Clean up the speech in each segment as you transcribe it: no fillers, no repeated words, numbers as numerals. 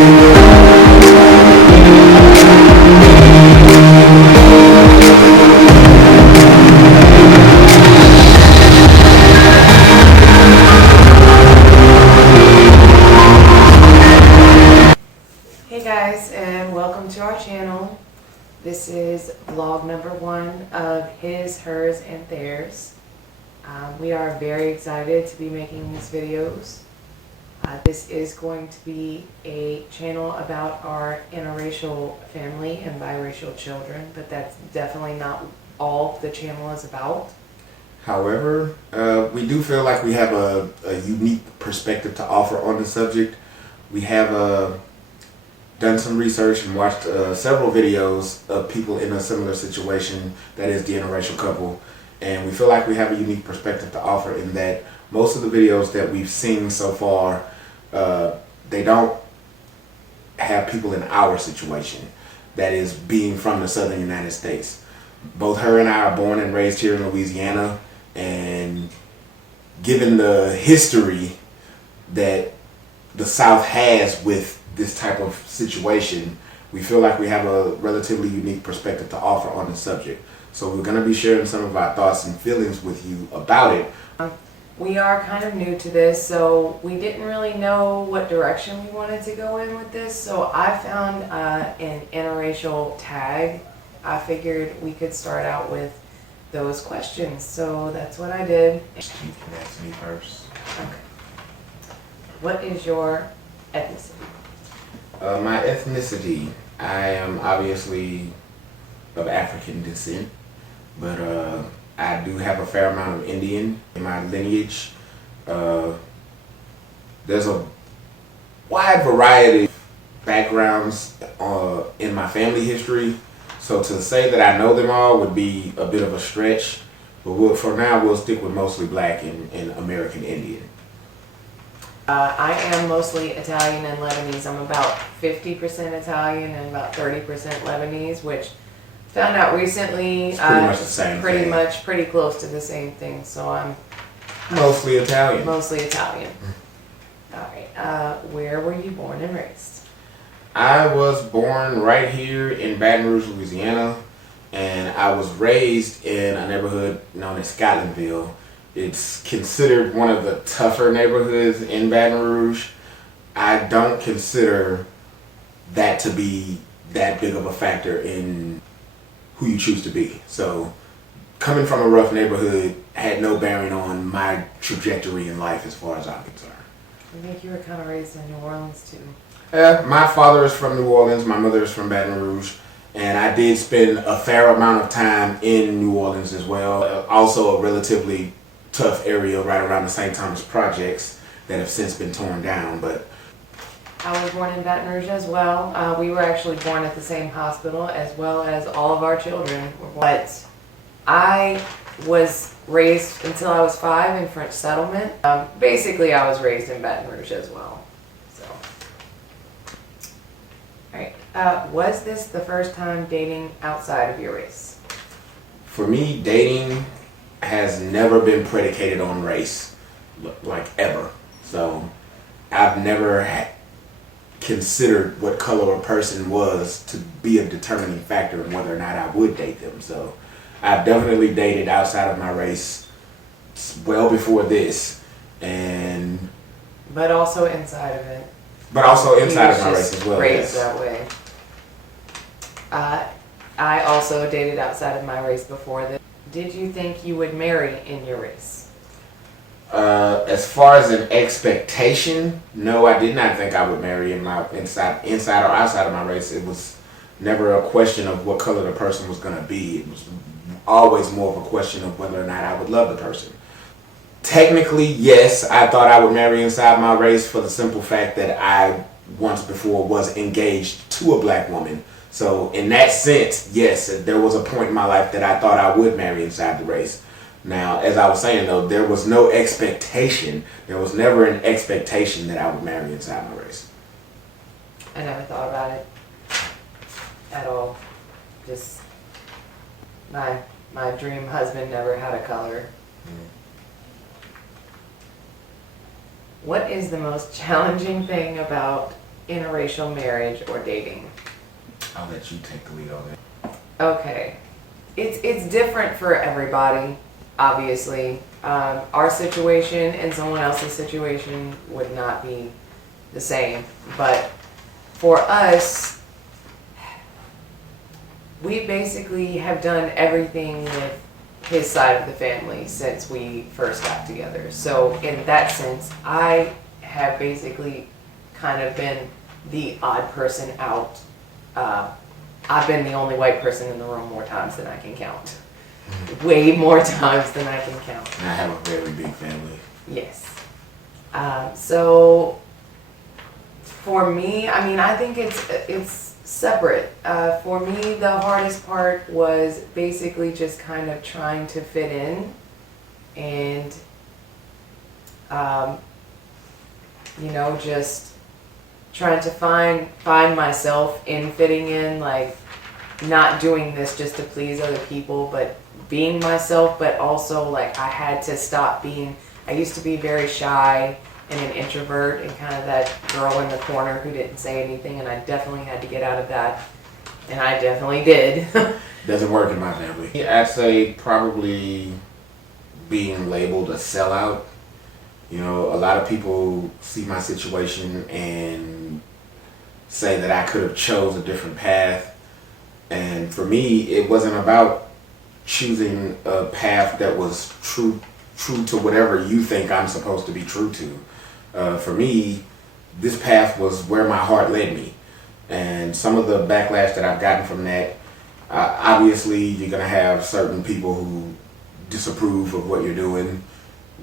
Hey guys, and welcome to our channel. This is vlog number 1 of his, hers, and theirs. We are very excited to be making these videos. This is going to be a channel about our interracial family and biracial children, but that's definitely not all the channel is about. However, we do feel like we have a unique perspective to offer on the subject. We have done some research and watched several videos of people in a similar situation, that is the interracial couple, and we feel like we have a unique perspective to offer in that most of the videos that we've seen so far, they don't have people in our situation, that is being from the southern United States. Both her and I are born and raised here in Louisiana, and given the history that the South has with this type of situation, we feel like we have a relatively unique perspective to offer on the subject. So we're going to be sharing some of our thoughts and feelings with you about it. We are kind of new to this, so we didn't really know what direction we wanted to go in with this. So I found an interracial tag. I figured we could start out with those questions. So that's what I did. You can ask me first. Okay. What is your ethnicity? My ethnicity, I am obviously of African descent, but I do have a fair amount of Indian in my lineage. There's a wide variety of backgrounds in my family history, so to say that I know them all would be a bit of a stretch, but for now we'll stick with mostly Black and American Indian. I am mostly Italian and Lebanese. I'm about 50% Italian and about 30% Lebanese, which found out recently it's pretty much the same thing. Pretty close to the same thing. So I'm mostly Italian. Mostly Italian. All right. Where were you born and raised? I was born right here in Baton Rouge, Louisiana, and I was raised in a neighborhood known as Scotlandville. It's considered one of the tougher neighborhoods in Baton Rouge. I don't consider that to be that big of a factor in who you choose to be. So coming from a rough neighborhood had no bearing on my trajectory in life as far as I'm concerned. I think you were kind of raised in New Orleans too. My father is from New Orleans, my mother is from Baton Rouge, and I did spend a fair amount of time in New Orleans as well. Also a relatively tough area right around the St. Thomas projects that have since been torn down. But I was born in Baton Rouge as well. We were actually born at the same hospital as well as all of our children were born. But I was raised until I was 5 in French Settlement. Basically I was raised in Baton Rouge as well. So, alright, was this the first time dating outside of your race? for me, dating has never been predicated on race, like ever. So I've never considered what color a person was to be a determining factor in whether or not I would date them. So I've definitely dated outside of my race well before this, but also inside of it. But also inside of my race as well. Raised that way. I also dated outside of my race before this. Did you think you would marry in your race? As far as an expectation, no, I did not think I would marry in my inside or outside of my race. It was never a question of what color the person was going to be. It was always more of a question of whether or not I would love the person. Technically, yes, I thought I would marry inside my race for the simple fact that I once before was engaged to a black woman. So in that sense, yes, there was a point in my life that I thought I would marry inside the race. Now, as I was saying though, there was no expectation. There was never an expectation that I would marry inside my race. I never thought about it at all. Just my dream husband never had a color. What is the most challenging thing about interracial marriage or dating? I'll let you take the lead on that. Okay. It's different for everybody, obviously. Our situation and someone else's situation would not be the same. But for us, we basically have done everything with his side of the family since we first got together. So in that sense, I have basically kind of been the odd person out. I've been the only white person in the room more times than I can count. Way more times than I can count. And I have a very big family. Yes. So for me, I mean, I think it's separate. For me, the hardest part was basically just kind of trying to fit in and, you know, just trying to find myself in fitting in, like not doing this just to please other people, but being myself, but also like I had to stop being, I used to be very shy and an introvert and kind of that girl in the corner who didn't say anything, and I definitely had to get out of that, and I definitely did. Doesn't work in my family. I'd say probably being labeled a sellout. You know, a lot of people see my situation and say that I could have chose a different path. And for me, it wasn't about choosing a path that was true to whatever you think I'm supposed to be true to. For me, this path was where my heart led me. And some of the backlash that I've gotten from that, obviously you're going to have certain people who disapprove of what you're doing,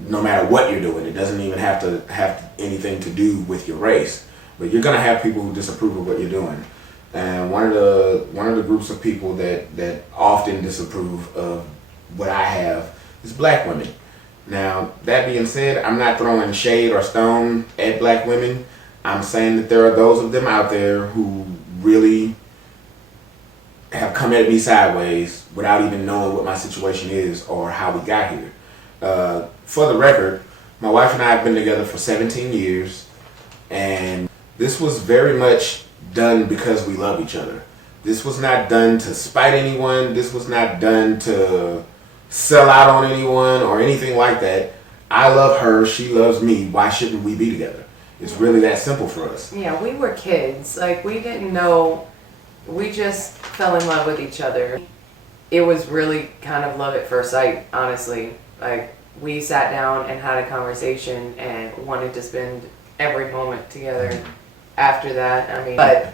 no matter what you're doing. It doesn't even have to have anything to do with your race, but you're gonna have people who disapprove of what you're doing. And one of the groups of people that often disapprove of what I have is black women. Now, that being said, I'm not throwing shade or stone at black women. I'm saying that there are those of them out there who really have come at me sideways without even knowing what my situation is or how we got here. For the record, my wife and I have been together for 17 years, and this was very much done because we love each other. This was not done to spite anyone. This was not done to sell out on anyone or anything like that. I love her. She loves me. Why shouldn't we be together? It's really that simple for us. Yeah, we were kids. Like, we didn't know. We just fell in love with each other. It was really kind of love at first sight, honestly. Like, we sat down and had a conversation and wanted to spend every moment together after that. I mean, but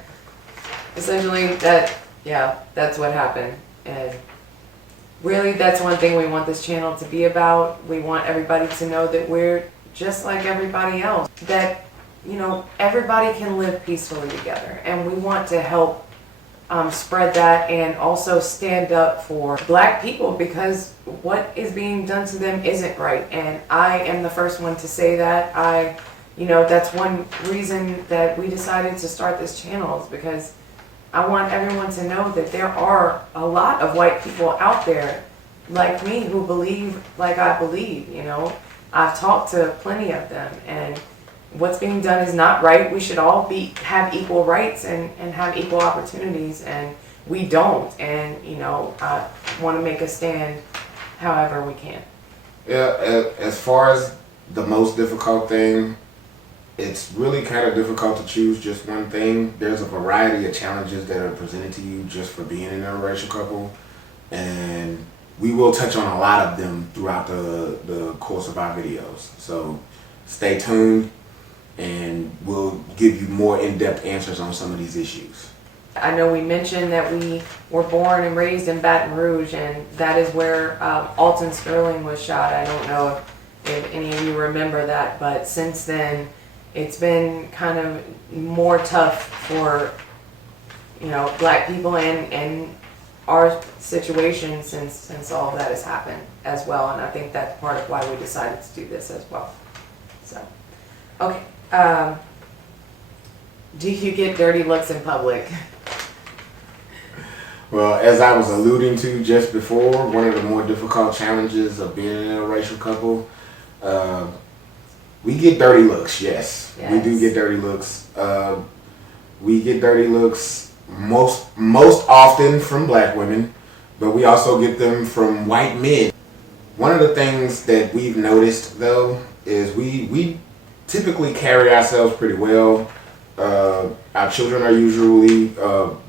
essentially that's what happened. And really, that's one thing we want this channel to be about. We want everybody to know that we're just like everybody else. That, you know, everybody can live peacefully together. And we want to help spread that and also stand up for black people, because what is being done to them isn't right. And I am the first one to say that. You know, that's one reason that we decided to start this channel, is because I want everyone to know that there are a lot of white people out there like me who believe like I believe, you know. I've talked to plenty of them, and what's being done is not right. We should all have equal rights and have equal opportunities, and we don't. And, you know, I want to make a stand however we can. Yeah, as far as the most difficult thing, it's really kind of difficult to choose just one thing. There's a variety of challenges that are presented to you just for being an interracial couple, and we will touch on a lot of them throughout the course of our videos. So stay tuned, and we'll give you more in-depth answers on some of these issues. I know we mentioned that we were born and raised in Baton Rouge, and that is where Alton Sterling was shot. I don't know if any of you remember that, but since then it's been kind of more tough for, you know, black people and our situation since all of that has happened as well. And I think that's part of why we decided to do this as well. So, okay. Do you get dirty looks in public? Well, as I was alluding to just before, one of the more difficult challenges of being an interracial couple, we get dirty looks, yes. We do get dirty looks. We get dirty looks most often from black women, but we also get them from white men. One of the things that we've noticed though is we typically carry ourselves pretty well. Our children are usually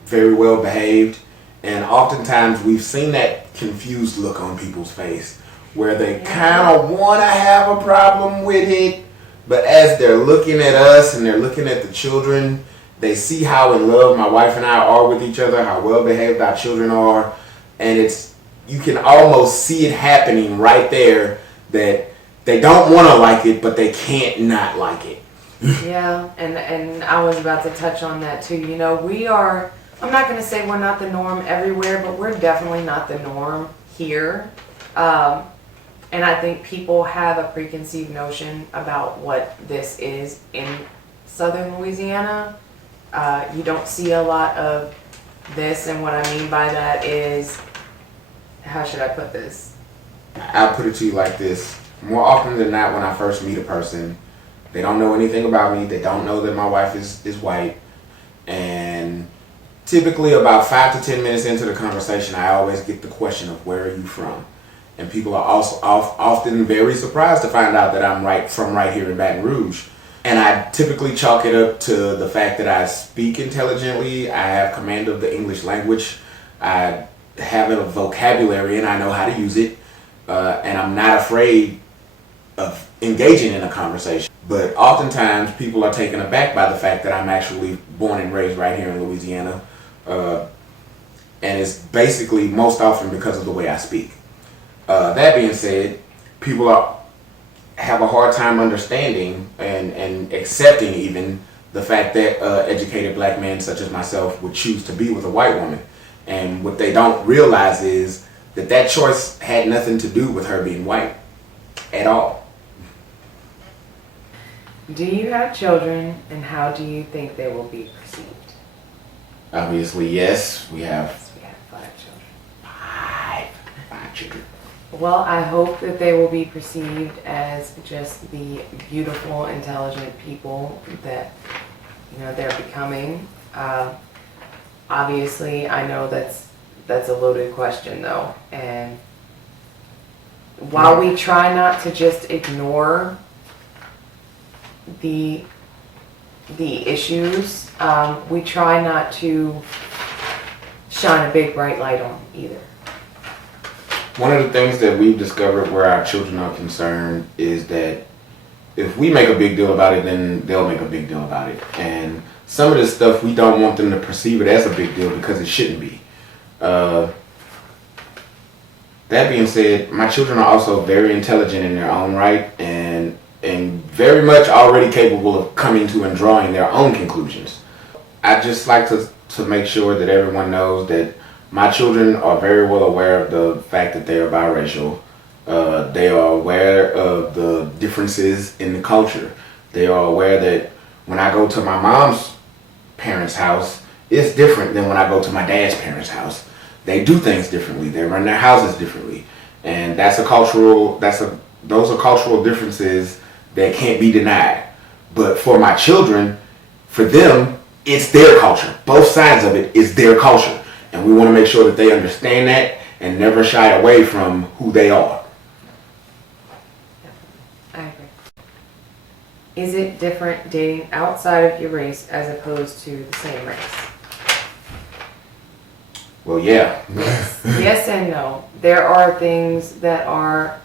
very well behaved, and oftentimes we've seen that confused look on people's face where they kind of want to have a problem with it, but as they're looking at us and they're looking at the children, they see how in love my wife and I are with each other, how well behaved our children are, and you can almost see it happening right there that they don't want to like it, but they can't not like it. Yeah, and I was about to touch on that too. You know, I'm not going to say we're not the norm everywhere, but we're definitely not the norm here. And I think people have a preconceived notion about what this is in southern Louisiana. You don't see a lot of this, and what I mean by that is, how should I put this? I'll put it to you like this. More often than not, when I first meet a person, they don't know anything about me. They don't know that my wife is white. And typically about 5 to 10 minutes into the conversation, I always get the question of where are you from? And people are also often very surprised to find out that I'm from right here in Baton Rouge. And I typically chalk it up to the fact that I speak intelligently. I have command of the English language. I have a vocabulary and I know how to use it. And I'm not afraid of engaging in a conversation. But oftentimes people are taken aback by the fact that I'm actually born and raised right here in Louisiana. And it's basically most often because of the way I speak. That being said, people have a hard time understanding and accepting even the fact that educated black men such as myself would choose to be with a white woman. And what they don't realize is that choice had nothing to do with her being white at all. Do you have children, and how do you think they will be perceived? Obviously, yes. We have 5 children. Five children. Well, I hope that they will be perceived as just the beautiful, intelligent people that they're becoming. Obviously, I know that's a loaded question though, and while we try not to just ignore the issues, we try not to shine a big bright light on either. One of the things that we've discovered where our children are concerned is that if we make a big deal about it, then they'll make a big deal about it. And some of this stuff, we don't want them to perceive it as a big deal because it shouldn't be. That being said, my children are also very intelligent in their own right and very much already capable of coming to and drawing their own conclusions. I just like to make sure that everyone knows that my children are very well aware of the fact that they are biracial. They are aware of the differences in the culture. They are aware that when I go to my mom's parents' house, it's different than when I go to my dad's parents' house. They do things differently. They run their houses differently. And those are cultural differences that can't be denied. But for my children, for them, it's their culture. Both sides of it is their culture. And we want to make sure that they understand that and never shy away from who they are. I agree. Is it different dating outside of your race as opposed to the same race? Well, yeah. Yes and no. There are things that are,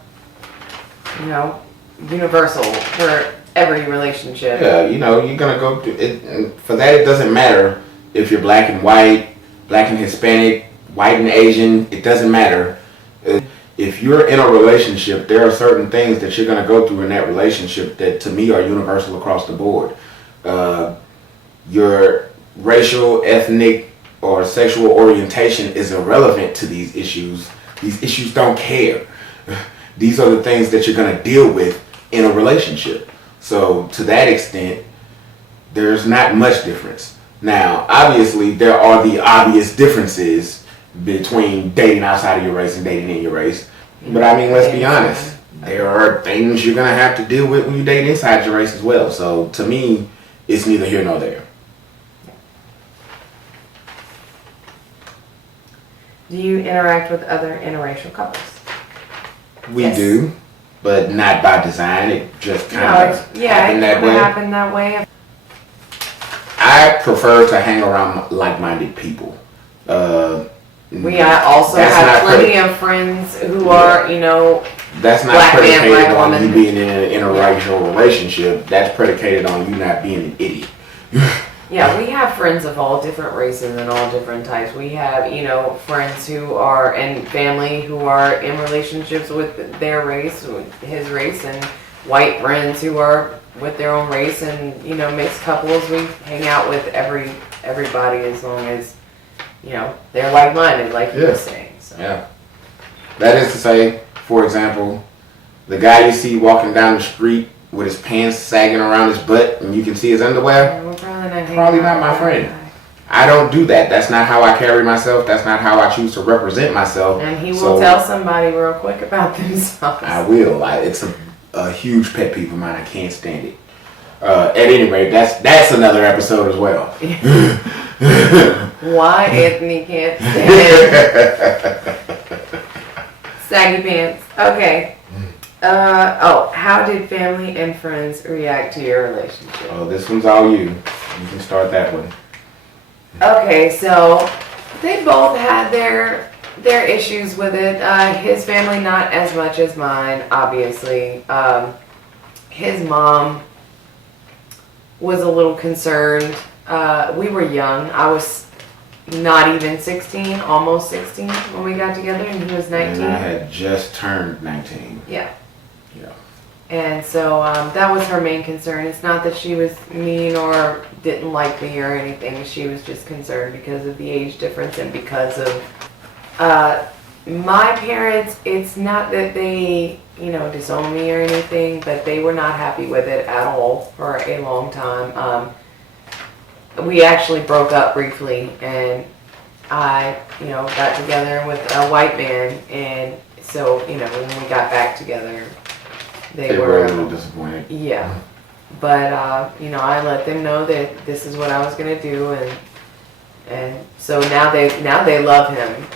universal for every relationship. Yeah, you're going to go through it. And for that, it doesn't matter if you're black and white, black and Hispanic, white and Asian. It doesn't matter. If you're in a relationship, there are certain things that you're going to go through in that relationship that to me are universal across the board. Your racial, ethnic, or sexual orientation is irrelevant to these issues. These issues don't care. These are the things that you're going to deal with in a relationship. So to that extent, there's not much difference. Now, obviously, there are the obvious differences between dating outside of your race and dating in your race. But I mean, let's be honest. There are things you're going to have to deal with when you date inside your race as well. So to me, it's neither here nor there. Do you interact with other interracial couples? We Yes. do, but not by design. It just kind of happened that way. Happened that way. I prefer to hang around like-minded people. We also That's have not plenty of friends who are, That's not Black man, predicated black on woman. you being in an interracial relationship. That's predicated on you not being an idiot. yeah, we have friends of all different races and all different types. We have, friends who are, and family who are in relationships with their race, with his race, and white friends who are with their own race, and, mixed couples. We hang out with everybody as long as, they're like-minded, like you were saying. So. Yeah. That is to say, for example, the guy you see walking down the street with his pants sagging around his butt and you can see his underwear, Yeah, we're probably probably not my friend. I don't do that. That's not how I carry myself. That's not how I choose to represent myself. And he will tell somebody real quick about themselves. I will. It's a huge pet peeve of mine. I can't stand it. At any rate, that's another episode as well. Why Anthony can't stand saggy pants. Okay. How did family and friends react to your relationship? Oh, this one's all you. You can start that one. Okay, so they both had their issues with it. His family not as much as mine, obviously. His mom was a little concerned. We were young. I was not even 16, almost 16 when we got together, and he was 19. And I had just turned 19. Yeah. Yeah. And so that was her main concern. It's not that she was mean or didn't like me or anything. She was just concerned because of the age difference and because of my parents. It's not that they, disown me or anything, but they were not happy with it at all for a long time. We actually broke up briefly, and I, got together with a white man, and so, when we got back together, they were a little disappointed. Yeah. But, I let them know that this is what I was going to do, and so now they love him.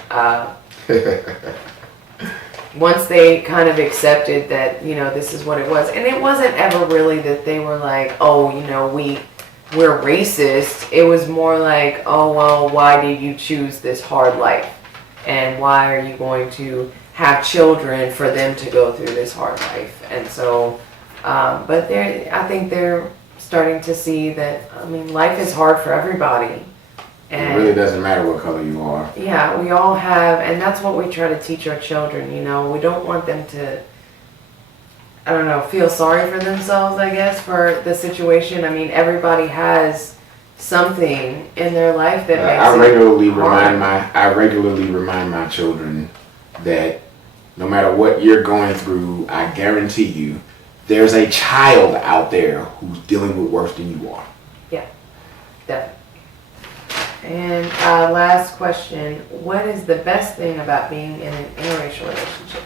Once they kind of accepted that, this is what it was. And it wasn't ever really that they were like, oh, we're racist. It was more like, oh, well, why did you choose this hard life? And why are you going to have children for them to go through this hard life? And so, but I think they're starting to see that, life is hard for everybody. And it really doesn't matter what color you are. Yeah, we all have, and that's what we try to teach our children, We don't want them to, feel sorry for themselves, I guess, for the situation. Everybody has something in their life that makes I regularly hard. remind my children that no matter what you're going through, I guarantee you, there's a child out there who's dealing with worse than you are. Yeah, definitely. And last question, what is the best thing about being in an interracial relationship?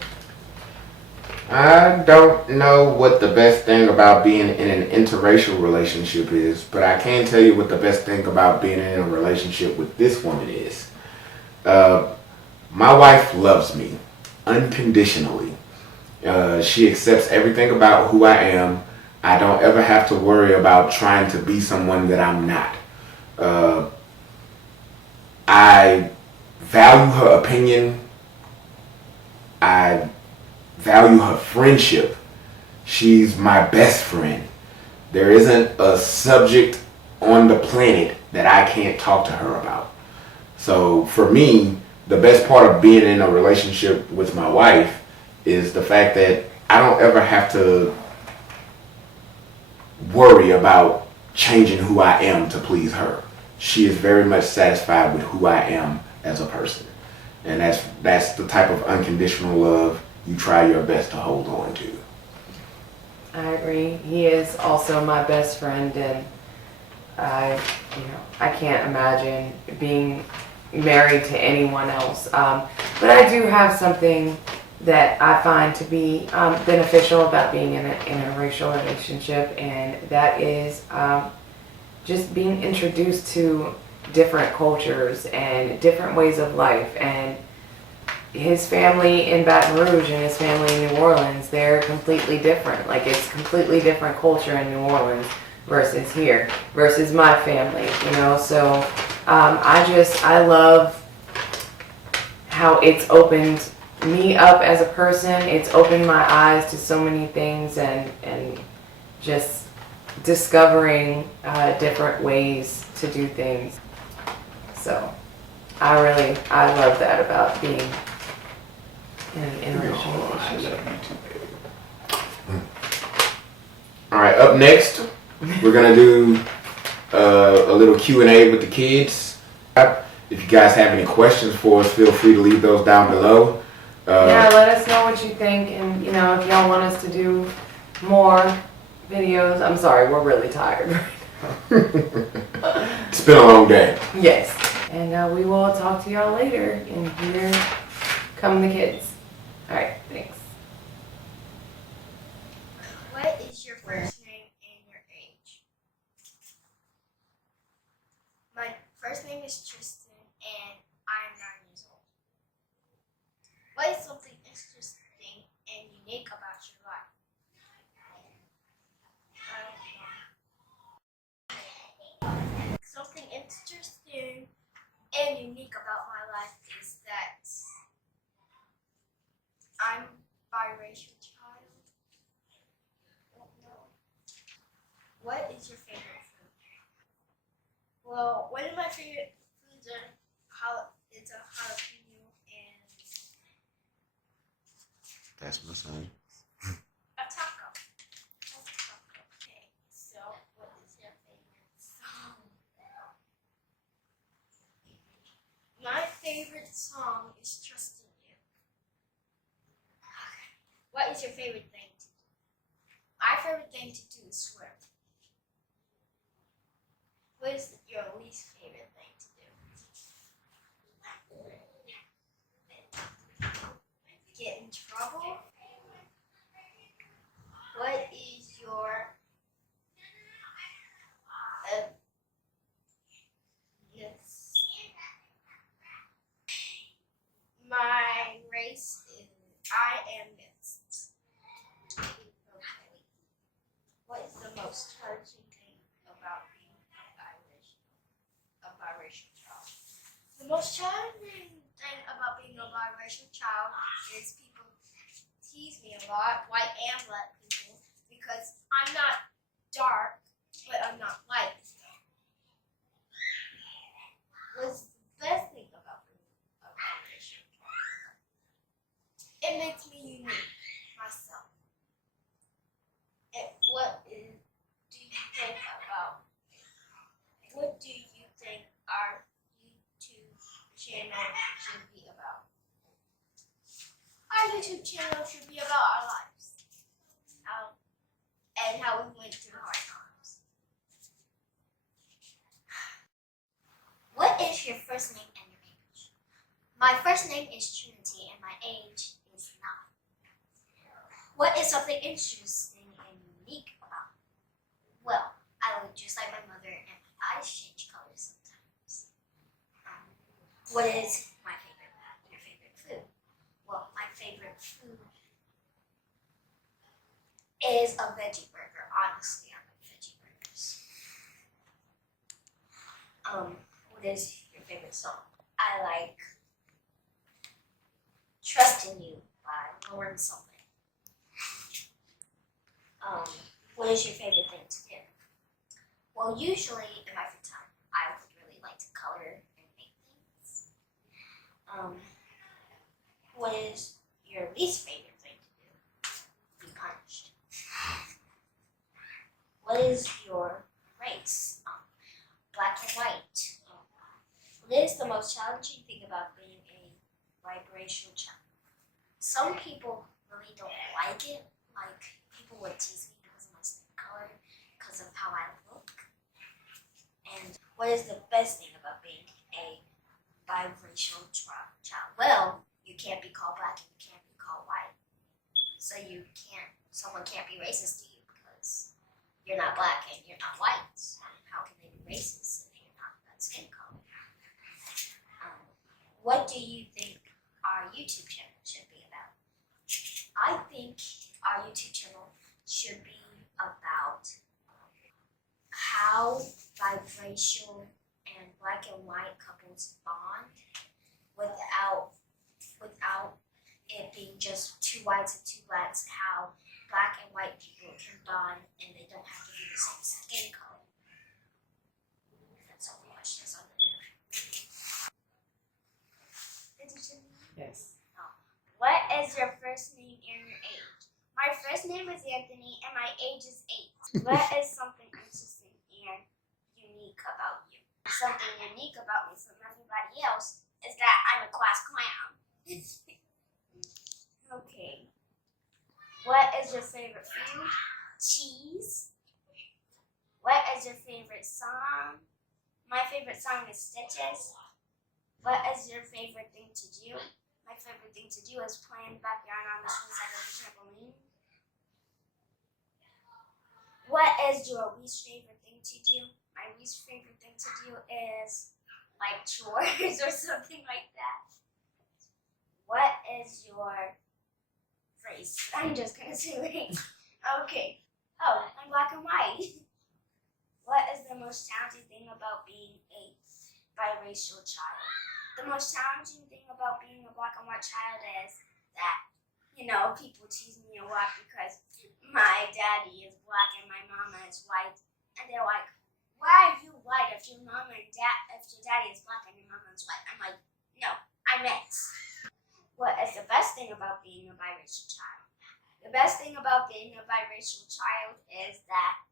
I don't know what the best thing about being in an interracial relationship is, but I can tell you what the best thing about being in a relationship with this woman is. My wife loves me unconditionally. She accepts everything about who I am. I don't ever have to worry about trying to be someone that I'm not. I value her opinion. I value her friendship. She's my best friend. There isn't a subject on the planet that I can't talk to her about. So for me, the best part of being in a relationship with my wife is the fact that I don't ever have to worry about changing who I am to please her. She is very much satisfied with who I am as a person. And that's the type of unconditional love you try your best to hold on to. I agree. He is also my best friend, and I can't imagine being married to anyone else. But I do have something that I find to be beneficial about being in an interracial relationship, and that is just being introduced to different cultures and different ways of life. And his family in Baton Rouge and his family in New Orleans, they're completely different. Like, it's completely different culture in New Orleans versus here, versus my family, you know? So I love how it's opened me up as a person. It's opened my eyes to so many things, and just discovering different ways to do things. So I love that about being in an interracial relationship. All right, up next, we're gonna do a little Q&A with the kids. If you guys have any questions for us, feel free to leave those down below. Yeah, let us know what you think, and you know, if y'all want us to do more videos. I'm sorry, we're really tired right now. It's been a long day. Yes, and we will talk to y'all later, and here come the kids. All right, thanks. What is your first name and your age? My first name is Tristan and I'm 9 years old. What is something interesting and unique about your life? Something interesting and unique about my life is that I'm biracial child. What is your favorite food? Well, one of my favorite foods it's a jalapeno and That's my son. a taco. Okay, so what is your favorite song? My favorite song is Trust in You. What is your favorite thing to do? My favorite thing to do is swim. What is your least favorite thing to do? Get in trouble? What is your yes. My race is I am mixed. Okay. What is the most challenging thing about being a biracial child? The most challenging thing about being a biracial child is people tease me a lot, white and black people, because I'm not dark, but I'm not light. What's the best thing about being a biracial child? It makes me unique, myself. And what do you think about? What do you think our YouTube channel should be about? Our YouTube channel should be about our lives, and how we went through hard times. What is your first name and your age? My first name is Trinity and my age is 9. What is something interesting and unique about me? Well, I look just like my mother and my eyes change colors sometimes. What is your favorite food? Well, my favorite food is a veggie burger. Honestly, I like veggie burgers. What is your favorite song? I like Trust in You by Lauren something. What is your favorite thing to do? Well, usually in my free time, I would really like to color and make things. What is your least favorite thing to do? Be punished. What is your race? Black and white. What is the most challenging thing about being a biracial child? Some people really don't like it. Like, people would tease me because of my skin color, because of how I look. And what is the best thing about being a biracial child? Well, you can't be called black and you can't be called white. So someone can't be racist to you because you're not black and you're not white. So how can they be racist if you're not that skin color? What do you think our our YouTube channel should be about. I think our YouTube channel should be about how biracial and black and white couples bond without it being just two whites and two blacks, how black and white people can bond and they don't have to be the same skin color. That's all the questions on there. Yes. What is your first name and your age? My first name is Anthony and my age is 8. What is something interesting and unique about you? Something unique about me from everybody else is that I'm a class clown. Okay. What is your favorite food? Cheese. What is your favorite song? My favorite song is Stitches. What is your favorite thing to do? My favorite thing to do is play in the backyard on the swing side of the trampoline. What is your least favorite thing to do? My least favorite thing to do is like chores or something like that. What is your race? I'm just gonna say race. Okay. Oh, I'm black and white. What is the most challenging thing about being a biracial child? The most challenging thing about being a black and white child is that, people tease me a lot because my daddy is black and my mama is white. And they're like, why are you white if your daddy is black and your mama is white? I'm like, no, I'm mixed. What is the best thing about being a biracial child? The best thing about being a biracial child is that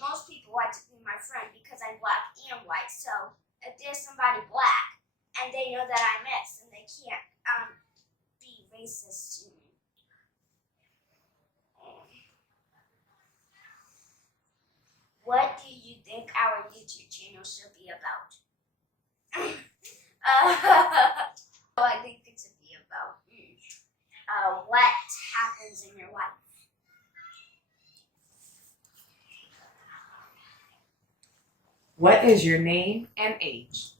most people want to be my friend because I'm black and white. So if there's somebody black and they know that I'm mixed and they can't be racist to me. What do you think our YouTube channel should be about? I think it should be about what happens in your life. What is your name and age?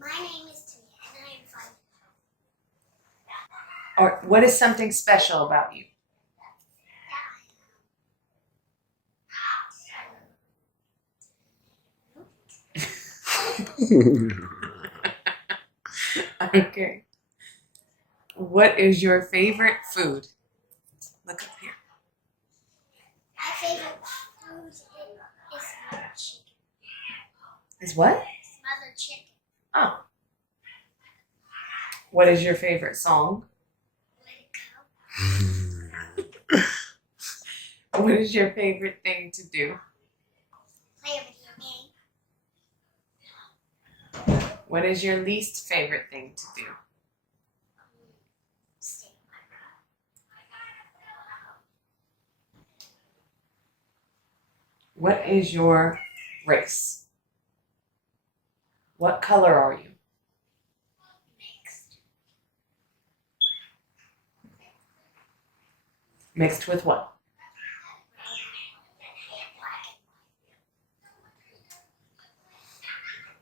My name is Tamia and I am 5. Or what is something special about you? Okay. What is your favorite food? Look up here. My favorite food is smothered chicken. Is what? Smothered chicken. Oh. What is your favorite song? Let it go. What is your favorite thing to do? Play a video game. What is your least favorite thing to do? Stay in my room. What is your race? What color are you? Mixed. Mixed with what?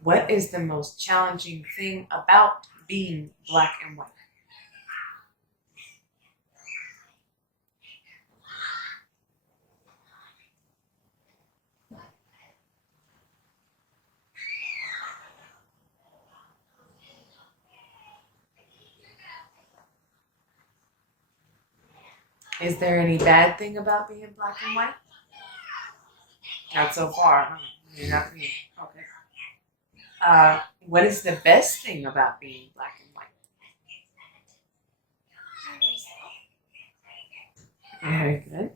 What is the most challenging thing about being black and white? Is there any bad thing about being black and white? Not so far, huh? You're not me. Okay. What is the best thing about being black and white? Very good.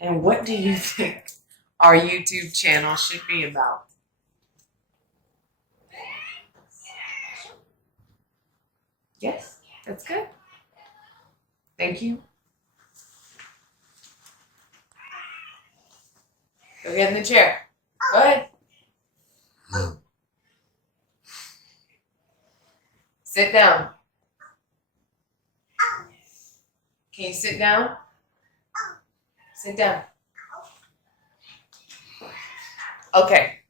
And what do you think our YouTube channel should be about? Yes, that's good. Thank you. Go get in the chair. Go ahead. Sit down. Can you sit down? Sit down. Okay.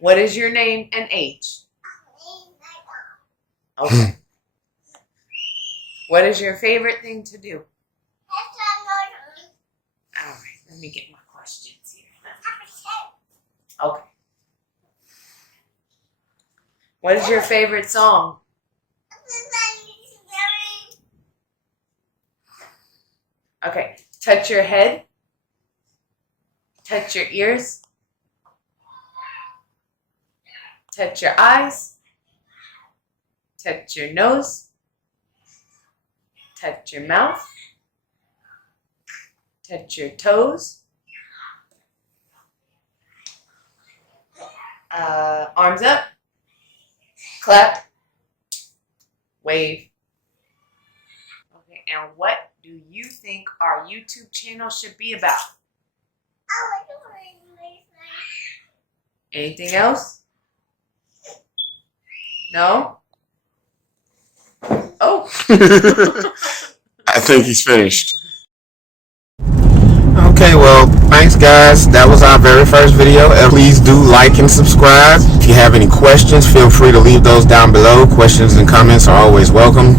What is your name and age? Okay. What is your favorite thing to do? All right, let me get my questions here. Okay. What is your favorite song? Okay, touch your head. Touch your ears. Touch your eyes. Touch your nose. Touch your mouth. Touch your toes. Arms up. Clap. Wave. Okay, and what do you think our YouTube channel should be about? Anything else? No? Oh. I think he's finished. Okay, well, thanks guys. That was our very first video. Please do like and subscribe. If you have any questions, feel free to leave those down below. Questions and comments are always welcome.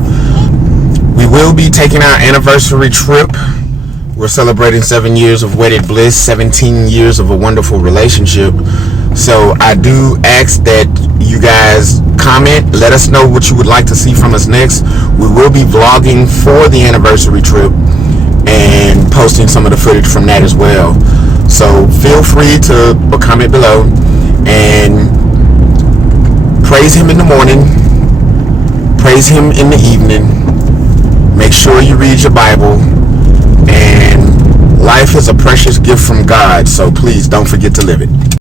We will be taking our anniversary trip. We're celebrating 7 years of wedded bliss, 17 years of a wonderful relationship. So I do ask that you guys comment, let us know what you would like to see from us next. We will be vlogging for the anniversary trip and posting some of the footage from that as well. So feel free to comment below and praise him in the morning, praise him in the evening. Make sure you read your Bible, and life is a precious gift from God, so please don't forget to live it.